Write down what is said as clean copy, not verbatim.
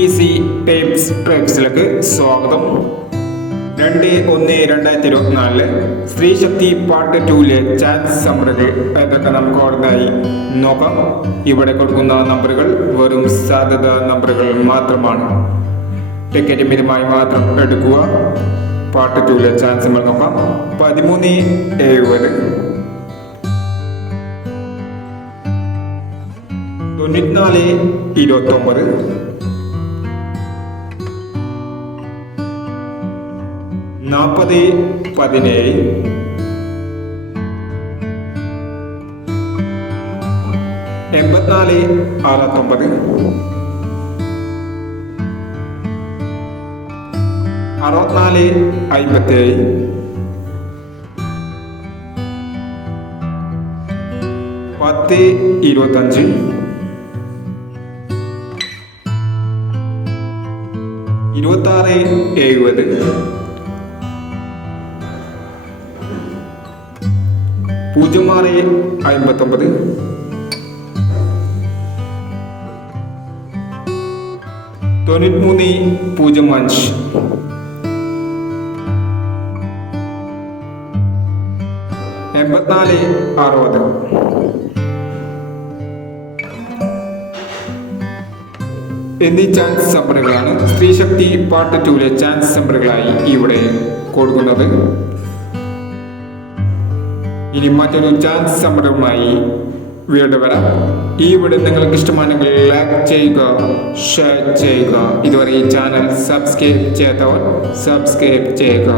Easy tips ട്രിക്സിലേക്ക് സ്വാഗതം. 2/1/2024 സ്ത്രീശക്തി part 2ലെ chance നമ്പറുകൾ ഏതൊക്കെ നമുക്ക് ഓർമ്മയായി നോക്കാം. ഇവിടെ കൊടുക്കുന്ന നമ്പറുകൾ വെറും സാധ്യത നമ്പറുകൾ മാത്രമാണ്. ടിക്കറ്റ് മിതമായി മാത്രം എടുക്കുക. പാർട്ട് 2ലെ ചാൻസ് നമ്പർ നോക്കാം. 13/70, 94/29, 40/17, 84/69, 64/57, 10/25, 26/70, 06/59, 93/05, 84/60. എന്നീ ചാൻസ് നമ്പറുകളാണ് സ്ത്രീശക്തി പാർട്ട് 2ലെ ചാൻസ് നമ്പറുകളായി ഇവിടെ കൊടുക്കുന്നത്. ഇനി മറ്റൊരു ചാൻസ് നമ്പറുമായി വീണ്ടും വരാം. ഈ വീഡിയോ നിങ്ങൾക്ക് ഇഷ്ടമാണെങ്കിൽ ലൈക്ക് ചെയ്യുക, ഷെയർ ചെയ്യുക. ഇതുവരെ ഈ ചാനൽ സബ്സ്ക്രൈബ് ചെയ്യാത്തവർ സബ്സ്ക്രൈബ് ചെയ്യുക.